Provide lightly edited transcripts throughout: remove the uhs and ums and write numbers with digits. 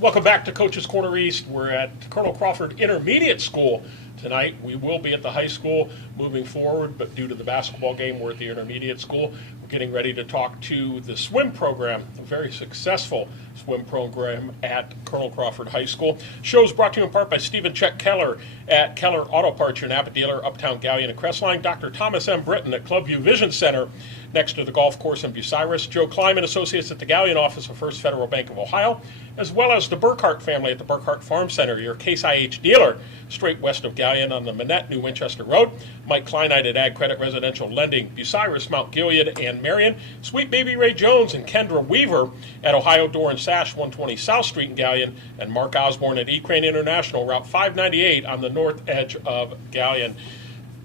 Welcome back to Coach's Corner East. We're at Colonel Crawford Intermediate School tonight. We will be at the high school moving forward, but due to the basketball game, we're at the intermediate school. We're getting ready to talk to the swim program, a very successful swim program at Colonel Crawford High School. Show's brought to you in part by Stephen Chet Keller at Keller Auto Parts, your Napa dealer, Uptown Galleon and Crestline. Dr. Thomas M. Britton at Clubview Vision Center next to the golf course in Bucyrus. Joe Kleiman Associates at the Galleon office of First Federal Bank of Ohio, as well as the Burkhart family at the Burkhart Farm Center, your Case IH dealer, straight west of Galleon on the Manette, New Winchester Road. Mike Kleinite at Ag Credit Residential Lending, Bucyrus, Mount Gilead, and Marion. Sweet Baby Ray Jones and Kendra Weaver at Ohio Door and Sash, 120 South Street in Galleon, and Mark Osborne at Ecrane International, Route 598 on the north edge of Galleon.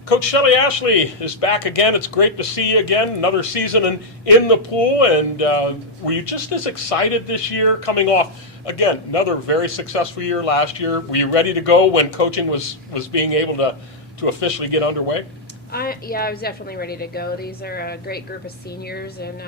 Coach Shelly Ashley is back again. It's great to see you again. Another season in the pool. And were you just as excited this year coming off, again, another very successful year last year? Were you ready to go when coaching was being able to officially get underway? I was definitely ready to go. These are a great group of seniors, and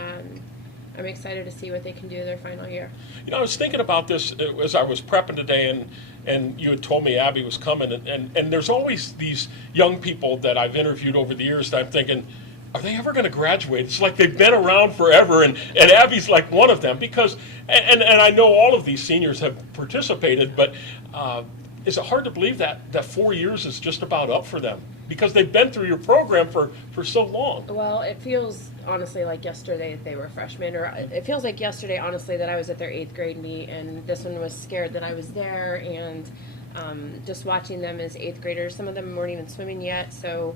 I'm excited to see what they can do their final year. You know, I was thinking about this as I was prepping today, and you had told me Abby was coming, and there's always these young people that I've interviewed over the years that I'm thinking, are they ever going to graduate? It's like they've been around forever, and Abby's like one of them, because, and I know all of these seniors have participated, but is it hard to believe that 4 years is just about up for them? Because they've been through your program for so long. Well, it feels honestly like yesterday that they were freshmen, or it feels like yesterday, honestly, that I was at their 8th grade meet, and this one was scared that I was there, and just watching them as 8th graders. Some of them weren't even swimming yet, so,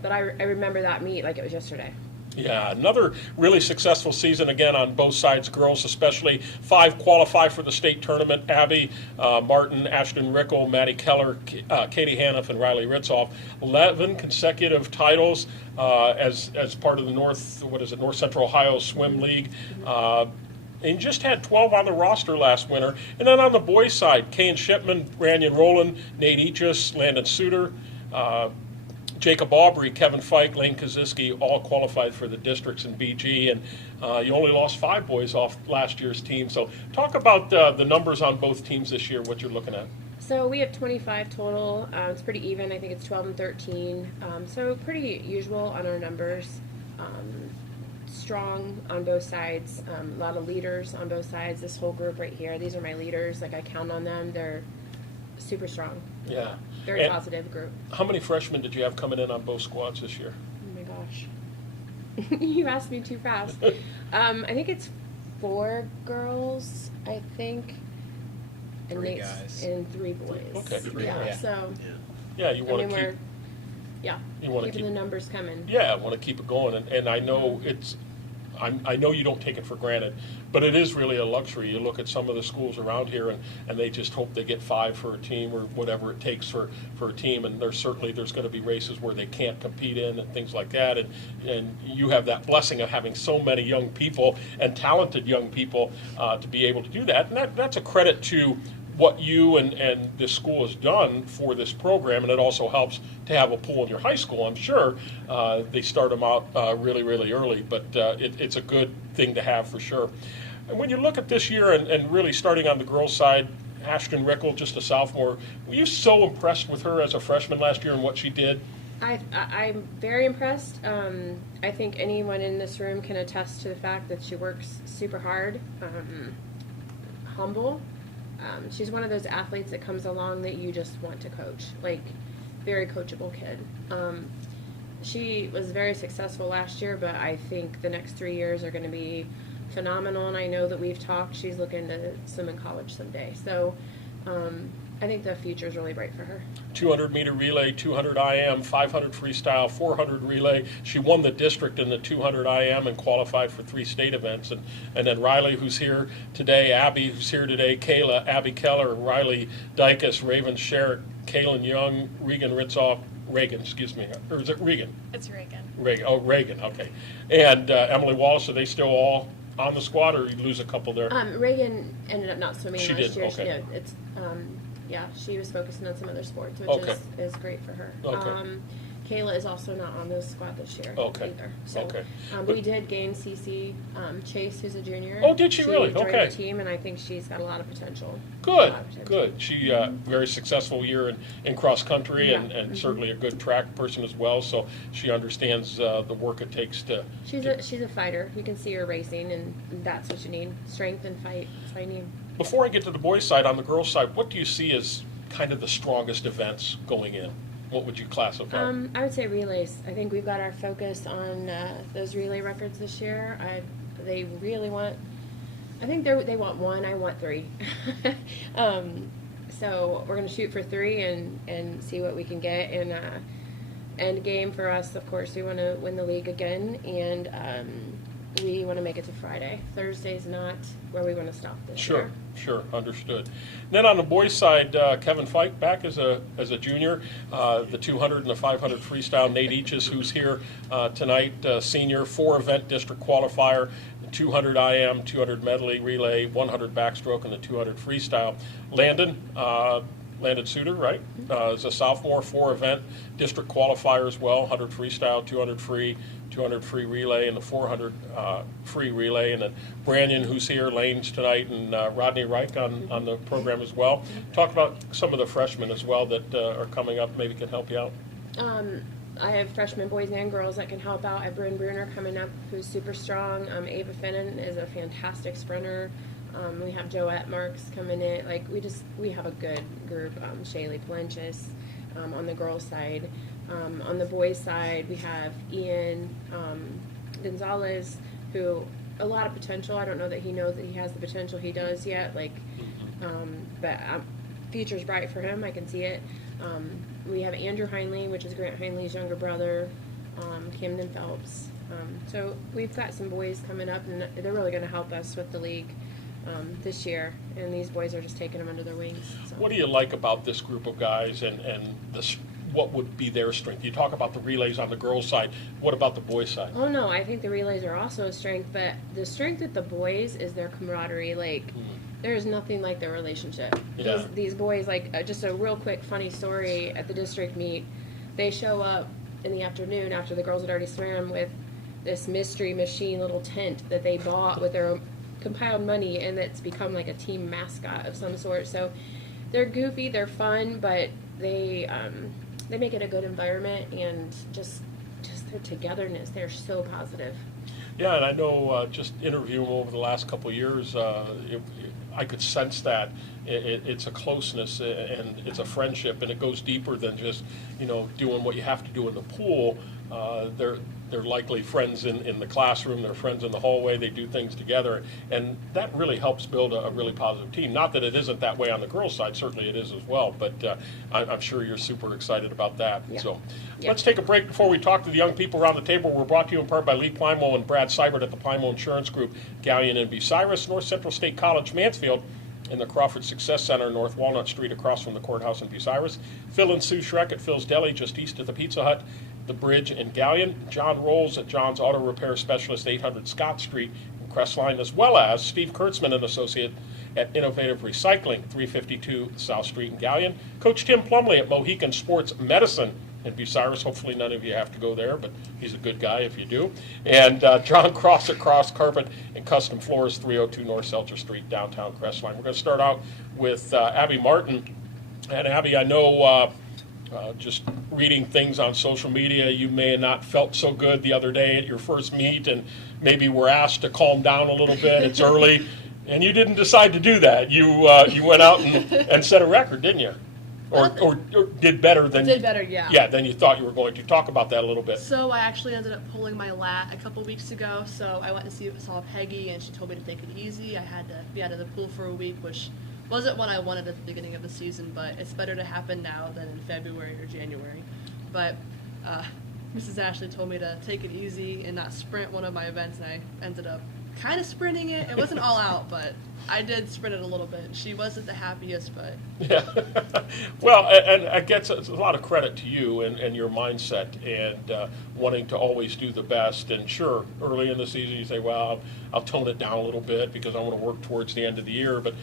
but I remember that meet like it was yesterday. Yeah, another really successful season again on both sides, girls especially. 5 qualify for the state tournament. Abby, Martin, Ashton Rickle, Maddie Keller, Katie Haniff, and Riley Ritzoff. 11 consecutive titles as part of the North Central Ohio Swim League. And just had 12 on the roster last winter. And then on the boys' side, Kane Shipman, Ranyan Rowland, Nate Eachus, Landon Suter, Jacob Aubrey, Kevin Fike, Lane Kaziski, all qualified for the districts in BG, and you only lost 5 boys off last year's team. So talk about the numbers on both teams this year, what you're looking at. So we have 25 total. It's pretty even. I think it's 12 and 13. So pretty usual on our numbers. Strong on both sides. A lot of leaders on both sides. This whole group right here, these are my leaders. Like, I count on them. They're super strong. Yeah. Very positive group. How many freshmen did you have coming in on both squads this year? Oh my gosh. You asked me too fast. I think it's 4 girls, I think. And 3 guys. And 3 boys. Okay, 3 yeah, guys. So, yeah, you want to keep. You want to keeping the numbers coming. Yeah, I want to keep it going, and I know I know you don't take it for granted, but it is really a luxury. You look at some of the schools around here, and they just hope they get 5 for a team or whatever it takes for a team. And there's going to be races where they can't compete in and things like that. And you have that blessing of having so many young people and talented young people to be able to do that. And that's a credit to what you and this school has done for this program, and it also helps to have a pool in your high school. I'm sure they start them out really, really early, but it's a good thing to have for sure. And when you look at this year and really starting on the girls' side, Ashton Rickle, just a sophomore, were you so impressed with her as a freshman last year and what she did? I'm very impressed. I think anyone in this room can attest to the fact that she works super hard, humble. She's one of those athletes that comes along that you just want to coach, like very coachable kid. She was very successful last year, but I think the next 3 years are going to be phenomenal, and I know that we've talked, she's looking to swim in college someday. So I think the future is really bright for her. 200-meter relay, 200 IM, 500 freestyle, 400 relay. She won the district in the 200 IM and qualified for 3 state events. And then Riley, who's here today, Abby, who's here today, Kayla, Abby Keller, Riley Dykus, Raven Sherrick, Kaylin Young, Regan Ritzoff, Reagan, excuse me, or is it Regan? It's Reagan. Reagan, okay. And Emily Wallace, are they still all on the squad, or you lose a couple there? Reagan ended up not swimming last year. Okay. She was focusing on some other sports, which is great for her. Okay. Kayla is also not on the squad this year either. So, Okay. we did gain Cece Chase, who's a junior. Oh, did she really? Joined Okay. the team, and I think she's got a lot of potential. Good, good. She very successful year in cross country and certainly a good track person as well. So she understands the work it takes to. She's a fighter. You can see her racing, and that's what you need: strength and fight. That's what I need. Before I get to the boys' side, on the girls' side, what do you see as kind of the strongest events going in? What would you classify? I would say relays. I think we've got our focus on those relay records this year. They really want. I think they want 1. I want 3. So we're going to shoot for 3 and see what we can get. And end game for us, of course, we want to win the league again, and we want to make it to Friday. Thursday's not where we want to stop this year. Sure, understood. Then on the boys' side, Kevin Fike back as a junior, the 200 and the 500 freestyle. Nate Eaches, who's here tonight, senior, 4-event district qualifier, 200 IM, 200 medley relay, 100 backstroke, and the 200 freestyle. Landon Suter, right, is a sophomore, 4-event district qualifier as well, 100 freestyle, 200 free, 200 free relay, and the 400 free relay. And then Brandon, who's here, Lanes tonight, and Rodney Reich on the program as well. Talk about some of the freshmen as well that are coming up, maybe can help you out. I have freshmen boys and girls that can help out. I have Bryn Bruner coming up, who's super strong. Ava Finnan is a fantastic sprinter. We have Joette Marks coming in. We have a good group. Shelly Palenchis on the girls' side. On the boys' side, we have Ian Gonzalez, who a lot of potential. I don't know that he knows that he has the potential he does yet. But future's bright for him. I can see it. We have Andrew Heinley, which is Grant Heinley's younger brother, Camden Phelps. So we've got some boys coming up, and they're really going to help us with the league this year. And these boys are just taking them under their wings. So. What do you like about this group of guys, and what would be their strength? You talk about the relays on the girls' side. What about the boys' side? Oh, no, I think the relays are also a strength, but the strength with the boys is their camaraderie. There is nothing like their relationship. Yeah. These boys, just a real quick funny story at the district meet, they show up in the afternoon after the girls had already swam with this mystery machine little tent that they bought with their compiled money, and it's become like a team mascot of some sort. So they're goofy, they're fun, but they make it a good environment, and just their togetherness, they're so positive. Yeah, and I know just interviewing them over the last couple of years, I could sense that it's a closeness and it's a friendship, and it goes deeper than just doing what you have to do in the pool. They're likely friends in the classroom. They're friends in the hallway. They do things together, and that really helps build a really positive team. Not that it isn't that way on the girls' side. Certainly it is as well, but I'm sure you're super excited about that. Yeah. So Yeah. let's take a break before we talk to the young people around the table. We're brought to you in part by Lee Plimo and Brad Seibert at the Plimo Insurance Group, Galleon and Bucyrus, North Central State College, Mansfield, in the Crawford Success Center, North Walnut Street, across from the courthouse in Bucyrus. Phil and Sue Schreck at Phil's Deli, just east of the Pizza Hut, the Bridge in Galleon. John Rolls at John's Auto Repair Specialist, 800 Scott Street in Crestline, as well as Steve Kurtzman and Associate at Innovative Recycling, 352 South Street in Galleon. Coach Tim Plumley at Mohican Sports Medicine in Bucyrus. Hopefully none of you have to go there, but he's a good guy if you do. And John Cross at Cross Carpet and Custom Floors, 302 North Seltzer Street, downtown Crestline. We're going to start out with Abby Martin. And Abby, I know just reading things on social media, you may have not felt so good the other day at your first meet, and maybe were asked to calm down a little bit. It's early, and you didn't decide to do that. You went out and set a record, didn't you? Or did better than yeah. Than you thought you were going to. Talk about that a little bit. So I actually ended up pulling my lat a couple weeks ago. So I went to saw Peggy, and she told me to take it easy. I had to be out of the pool for a week, which wasn't what I wanted at the beginning of the season, but it's better to happen now than in February or January. But Mrs. Ashley told me to take it easy and not sprint one of my events, and I ended up kind of sprinting it. It wasn't all out, but I did sprint it a little bit. She wasn't the happiest, but Yeah. Well, and I guess it's a lot of credit to you and your mindset and wanting to always do the best. And sure, early in the season you say, well, I'll tone it down a little bit because I want to work towards the end of the year. But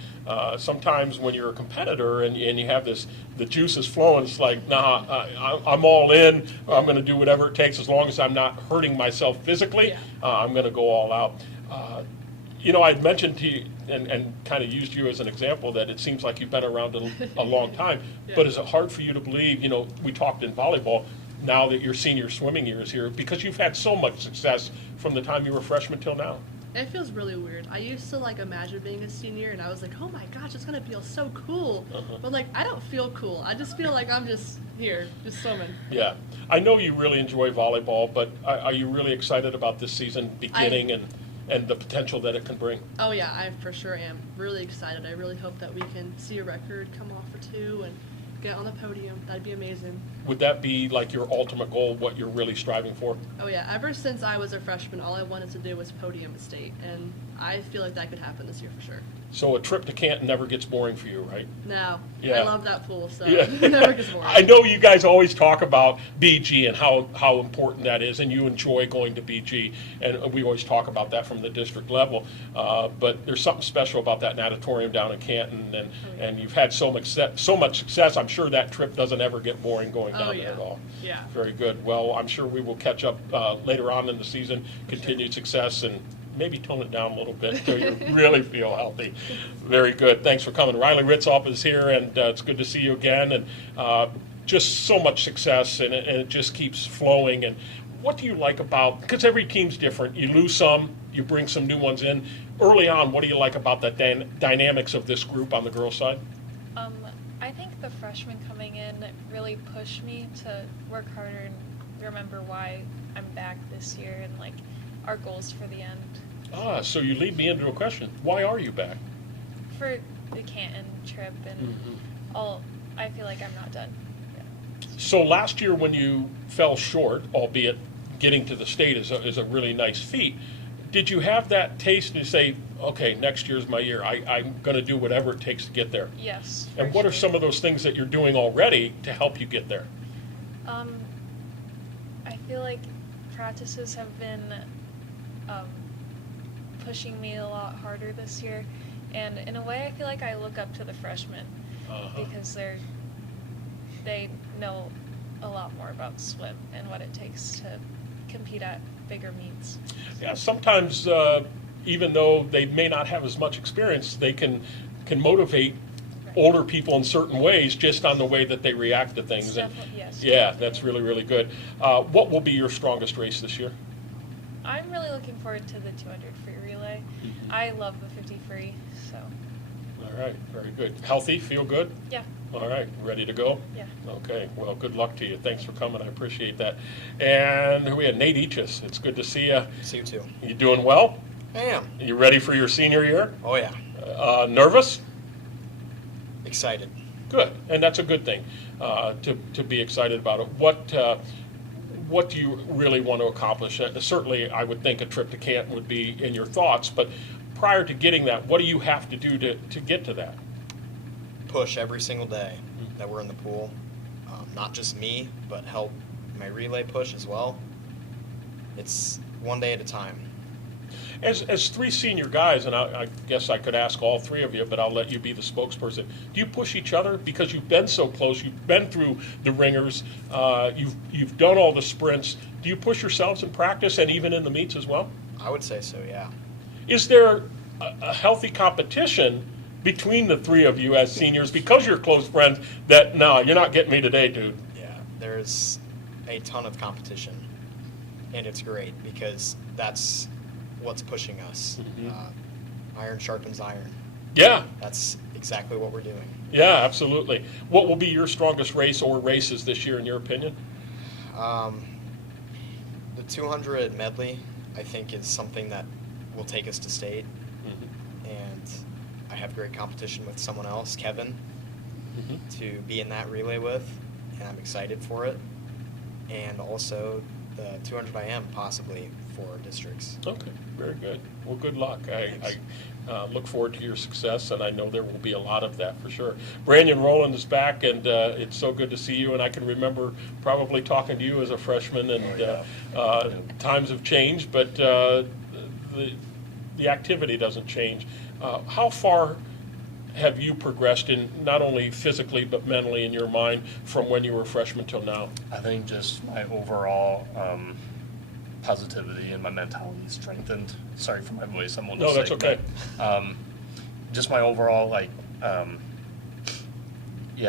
sometimes when you're a competitor and you have the juice is flowing, it's like, nah, I'm all in. I'm going to do whatever it takes as long as I'm not hurting myself physically. Yeah. I'm going to go all out. I'd mentioned to you and kind of used you as an example that it seems like you've been around a long time, Yeah. but is it hard for you to believe, we talked in volleyball, now that your senior swimming year is here, because you've had so much success from the time you were a freshman till now? it feels really weird. I used to imagine being a senior, and I was like, oh my gosh, it's gonna feel so cool. Uh-huh. But I don't feel cool. I just feel like I'm just here, just swimming. Yeah. I know you really enjoy volleyball, but are you really excited about this season beginning and the potential that it can bring? Oh yeah, I for sure am really excited. I really hope that we can see a record come off for 2 and get on the podium. That'd be amazing. Would that be like your ultimate goal, what you're really striving for? Oh yeah, ever since I was a freshman, all I wanted to do was podium at state, and I feel like that could happen this year for sure. So a trip to Canton never gets boring for you, right? No, Yeah. I love that pool, so Yeah. it never gets boring. I know you guys always talk about BG and how important that is, and you enjoy going to BG, and we always talk about that from the district level. But there's something special about that natatorium down in Canton, and you've had so much success. I'm sure that trip doesn't ever get boring going down there at all. Yeah. Very good. Well, I'm sure we will catch up later on in the season, continued success, and maybe tone it down a little bit until you really feel healthy. Very good. Thanks for coming. Riley Ritzoff is here, and it's good to see you again. And just so much success, and it just keeps flowing. And what do you like about, because every team's different. You lose some, you bring some new ones in. Early on, what do you like about the dynamics of this group on the girls' side? I think the freshmen coming in really pushed me to work harder and remember why I'm back this year and our goals for the end. So you lead me into a question. Why are you back? For the Canton trip and I feel like I'm not done. So last year when you fell short, albeit getting to the state is a really nice feat, did you have that taste to say, okay, next year's my year, I'm going to do whatever it takes to get there? Yes. And what are some of those things that you're doing already to help you get there? I feel like practices have been pushing me a lot harder this year, and in a way I feel like I look up to the freshmen because they know a lot more about swim and what it takes to compete at bigger meets. Yeah, sometimes even though they may not have as much experience, they can motivate older people in certain ways just on the way that they react to things. Yes. Yeah, that's really, really good. What will be your strongest race this year? I'm really looking forward to the 200 free relay. I love the 50 free, so. All right, very good. Healthy, feel good? Yeah. All right, ready to go? Yeah. Okay, well, good luck to you. Thanks for coming, I appreciate that. And we had Nate Eachus. It's good to see you. See you too. You doing well? I am. You ready for your senior year? Oh yeah. Nervous? Excited. Good, and that's a good thing, to be excited about it. What do you really want to accomplish? Certainly, I would think a trip to Canton would be in your thoughts, but prior to getting that, what do you have to do to get to that? Push every single day that we're in the pool. Not just me, but help my relay push as well. It's one day at a time. As three senior guys, and I guess I could ask all three of you, but I'll let you be the spokesperson. Do you push each other because you've been so close? You've been through the ringers. You've done all the sprints. Do you push yourselves in practice and even in the meets as well? I would say so, yeah. Is there a healthy competition between the three of you as seniors because you're close friends that, no, you're not getting me today, dude? Yeah, there's a ton of competition, and it's great because that's what's pushing us. Iron sharpens iron. Yeah. That's exactly what we're doing. Yeah, absolutely. What will be your strongest race or races this year, in your opinion? The 200 medley, I think, is something that will take us to state. And I have great competition with someone else, Kevin, to be in that relay with, and I'm excited for it. And also the 200 IM, possibly, 4 districts. Okay, very good. Well, good luck. I look forward to your success, and I know there will be a lot of that for sure. Brandon Rowland is back, and it's so good to see you. And I can remember probably talking to you as a freshman, and times have changed, but the activity doesn't change. How far have you progressed in not only physically but mentally in your mind from when you were a freshman till now? I think just my overall positivity and my mentality strengthened. Sorry for my voice. I'm a little No, that's sick, okay. but, just my overall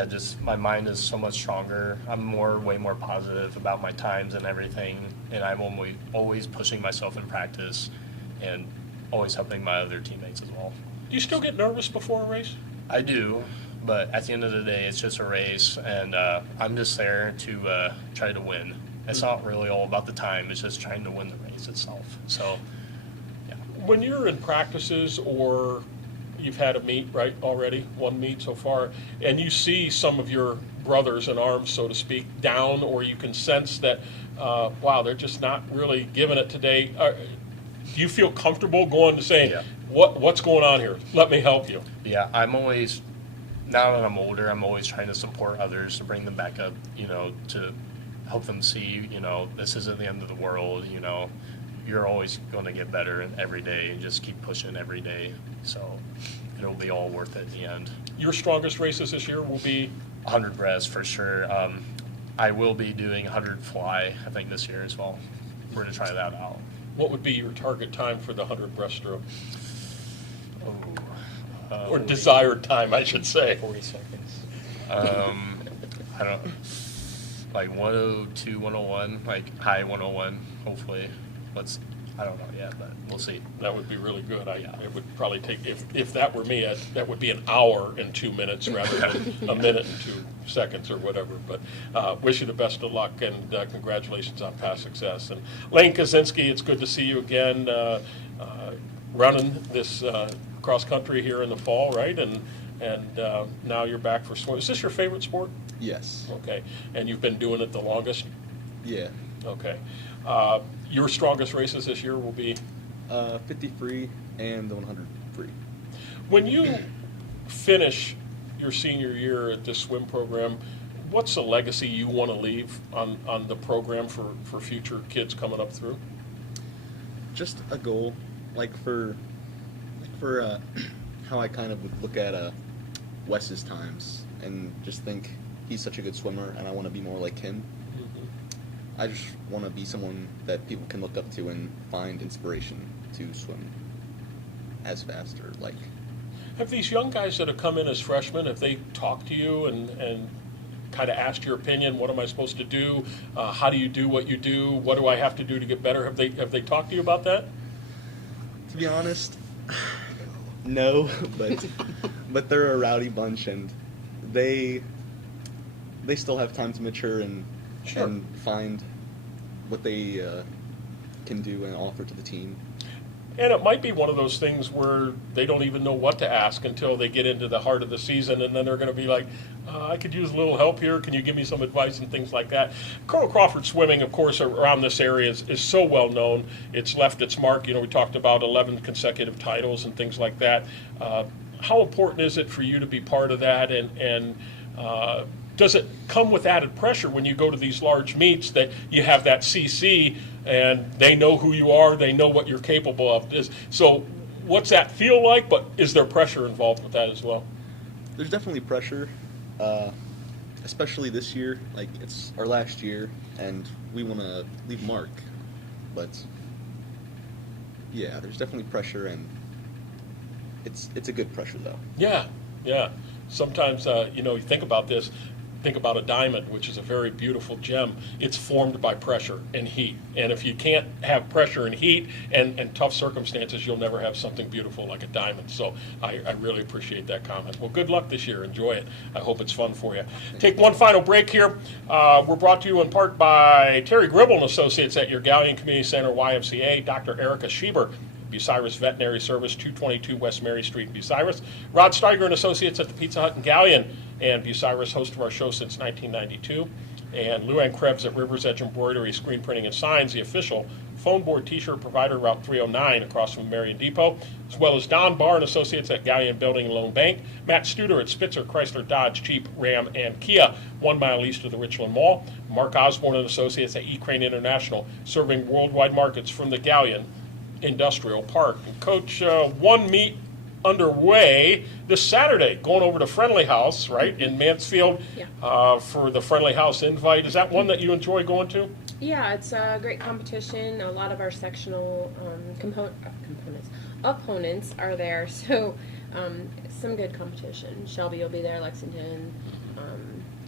just my mind is so much stronger. I'm way more positive about my times and everything, and I'm always pushing myself in practice, and always helping my other teammates as well. Do you still get nervous before a race? I do, but at the end of the day, it's just a race, and I'm just there to try to win. It's not really all about the time. It's just trying to win the race itself. So, yeah. When you're in practices, or you've had a meet, right, already, one meet so far, and you see some of your brothers in arms, so to speak, down, or you can sense that, wow, they're just not really giving it today. Do you feel comfortable going to saying, Yeah. what's going on here? Let me help you. Yeah, I'm always, now that I'm older, I'm always trying to support others, to bring them back up, to help them see, this isn't the end of the world, you're always going to get better every day, and just keep pushing every day. So it'll be all worth it in the end. Your strongest races this year will be? 100 breast for sure. I will be doing 100 fly, I think, this year as well. We're going to try that out. What would be your target time for the 100 breaststroke? Or desired time, I should say. 40 seconds. I don't, like 102, 101, like high 101, hopefully. I don't know yet, but we'll see. That would be really good. It would probably take, if that were me, that would be an hour and 2 minutes rather than a minute and 2 seconds or whatever. But wish you the best of luck, and congratulations on past success. And Lane Kaczynski, it's good to see you again running this cross country here in the fall, right? And now you're back for swim. Is this your favorite sport? Yes. Okay. And you've been doing it the longest? Yeah. Okay. Your strongest races this year will be? 50 free and the 100 free. When you finish your senior year at this swim program, what's the legacy you want to leave on the program for future kids coming up through? Just a goal, for how I kind of would look at Wes's times and just think he's such a good swimmer, and I want to be more like him. I just want to be someone that people can look up to and find inspiration to swim as fast or like. Have these young guys that have come in as freshmen, have they talked to you and kind of asked your opinion? What am I supposed to do? How do you do what you do? What do I have to do to get better? Have they talked to you about that? To be honest, no, but they're a rowdy bunch, and they still have time to mature and Sure. and find what they can do and offer to the team. And it might be one of those things where they don't even know what to ask until they get into the heart of the season, and then they're going to be like, I could use a little help here. Can you give me some advice and things like that? Colonel Crawford Swimming, of course, around this area is so well known. It's left its mark. We talked about 11 consecutive titles and things like that. How important is it for you to be part of that, and does it come with added pressure when you go to these large meets that you have that CC and they know who you are, they know what you're capable of? So what's that feel like, but is there pressure involved with that as well? There's definitely pressure, especially this year. Like, it's our last year, and we want to leave a mark. But yeah, there's definitely pressure, and it's a good pressure though. Yeah. Sometimes, you think about this. Think about a diamond, which is a very beautiful gem. It's formed by pressure and heat. And if you can't have pressure and heat and tough circumstances, you'll never have something beautiful like a diamond. So I really appreciate that comment. Well, good luck this year. Enjoy it. I hope it's fun for you. Take one final break here. We're brought to you in part by Terry Gribble and Associates at your Galleon Community Center, YMCA, Dr. Erica Schieber, Bucyrus Veterinary Service, 222 West Mary Street in Bucyrus. Rod Steiger and Associates at the Pizza Hut in Galleon, and Bucyrus, host of our show since 1992. And Luann Krebs at Rivers Edge Embroidery, Screen Printing and Signs, the official Phone Board T-shirt provider, Route 309, across from Marion Depot, as well as Don Barr and Associates at Galleon Building and Loan Bank, Matt Studer at Spitzer Chrysler Dodge Jeep Ram and Kia, 1 mile east of the Richland Mall, Mark Osborne and Associates at E-Crane International, serving worldwide markets from the Galleon Industrial Park. And Coach, one meet underway this Saturday, going over to Friendly House, right, in Mansfield, for the Friendly House invite. Is that one that you enjoy going to? Yeah, it's a great competition. A lot of our sectional opponents are there, so some good competition. Shelby will be there, Lexington,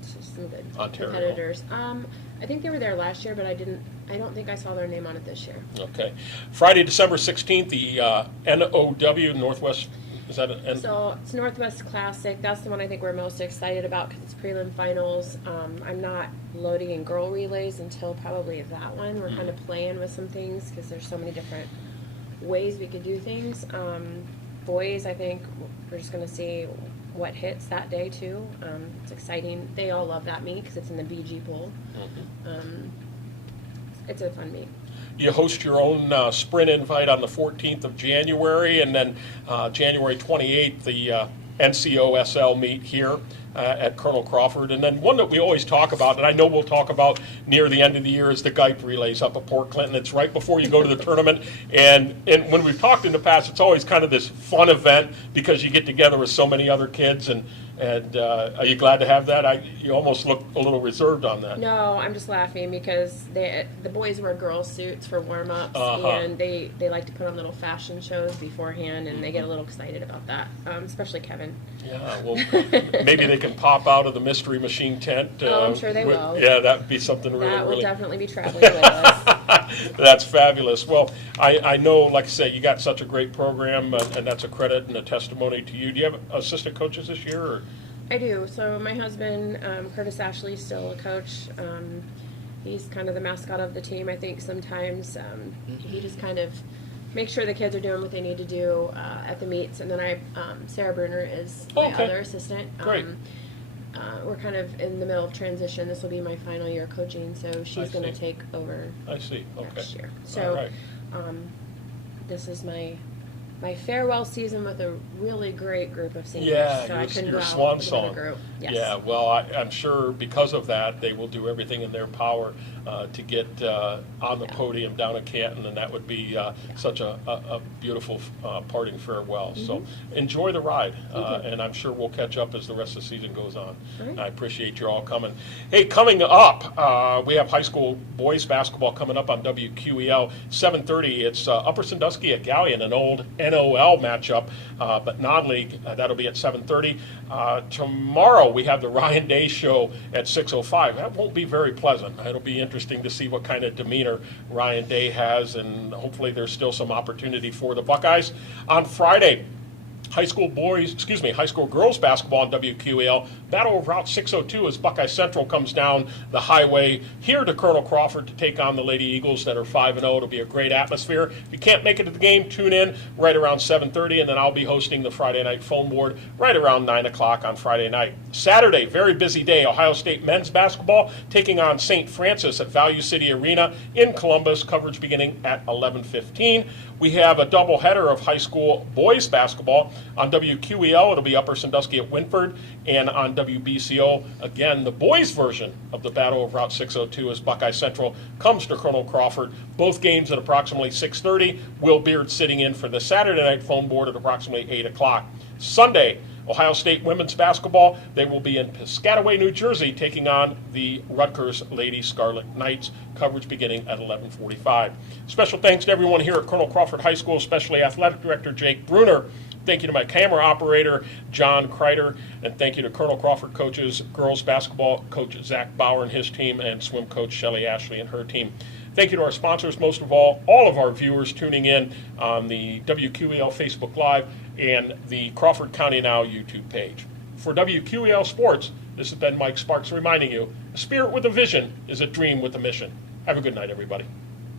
some good Ontario. competitors. I think they were there last year, but I don't think I saw their name on it this year. Okay. Friday, December 16th, the NOW, Northwest, is that an So it's Northwest Classic. That's the one I think we're most excited about because it's prelim finals. I'm not loading in girl relays until probably that one. We're kind of playing with some things because there's so many different ways we could do things. Boys, I think we're just going to see what hits that day too. It's exciting. They all love that meet because it's in the BG pool. It's a fun meet. You host your own sprint invite on the 14th of January, and then January 28th, the NCOSL meet here at Colonel Crawford. And then one that we always talk about, and I know we'll talk about near the end of the year, is the GIPE relays up at Port Clinton. It's right before you go to the tournament. And when we've talked in the past, it's always kind of this fun event because you get together with so many other kids. And are you glad to have that? You almost look a little reserved on that. No, I'm just laughing because the boys wear girl suits for warm-ups, and they like to put on little fashion shows beforehand, and they get a little excited about that, especially Kevin. Yeah, well, maybe they can pop out of the Mystery Machine tent. I'm sure they will. Yeah, that would be something really, That will really... definitely be traveling with us. That's fabulous. Well, I know, like I said, you got such a great program, and that's a credit and a testimony to you. Do you have assistant coaches this year? Or? I do. So my husband, Curtis Ashley, is still a coach. He's kind of the mascot of the team. I think sometimes he just kind of makes sure the kids are doing what they need to do at the meets. And then Sarah Bruner is my other assistant. Great. We're kind of in the middle of transition. This will be my final year coaching, so she's going to take over next year. So this is my farewell season with a really great group of seniors. Yeah, so I couldn't your go swan out song. with a group. Yes. Yeah, well, I'm sure because of that, they will do everything in their power to get on the podium down at Canton, and that would be such a beautiful parting farewell. So enjoy the ride, and I'm sure we'll catch up as the rest of the season goes on. Right. I appreciate you all coming. Hey, coming up, we have high school boys basketball coming up on WQEL 7:30. It's Upper Sandusky at Galleon, an old NOL matchup, but non-league. That'll be at 7:30. Tomorrow we have the Ryan Day show at 6:05. That won't be very pleasant. It'll be interesting to see what kind of demeanor Ryan Day has, and hopefully there's still some opportunity for the Buckeyes. On Friday, high school girls basketball on WQEL. Battle of Route 602 as Buckeye Central comes down the highway here to Colonel Crawford to take on the Lady Eagles that are 5-0. It'll be a great atmosphere. If you can't make it to the game, tune in right around 7:30, and then I'll be hosting the Friday night phone board right around 9 o'clock on Friday night. Saturday, very busy day. Ohio State men's basketball taking on St. Francis at Value City Arena in Columbus. Coverage beginning at 11:15. We have a doubleheader of high school boys basketball. On WQEL, it'll be Upper Sandusky at Winford, and on WBCO, again, the boys' version of the Battle of Route 602 as Buckeye Central comes to Colonel Crawford. Both games at approximately 6:30. Will Beard sitting in for the Saturday night phone board at approximately 8 o'clock. Sunday, Ohio State women's basketball, they will be in Piscataway, New Jersey, taking on the Rutgers Lady Scarlet Knights. Coverage beginning at 11:45. Special thanks to everyone here at Colonel Crawford High School, especially Athletic Director Jake Bruner. Thank you to my camera operator, John Kreider, and thank you to Colonel Crawford coaches, girls basketball coach Zach Bauer and his team, and swim coach Shelly Ashley and her team. Thank you to our sponsors, most of all of our viewers tuning in on the WQEL Facebook Live and the Crawford County Now YouTube page. For WQEL Sports, this has been Mike Sparks reminding you, a spirit with a vision is a dream with a mission. Have a good night, everybody.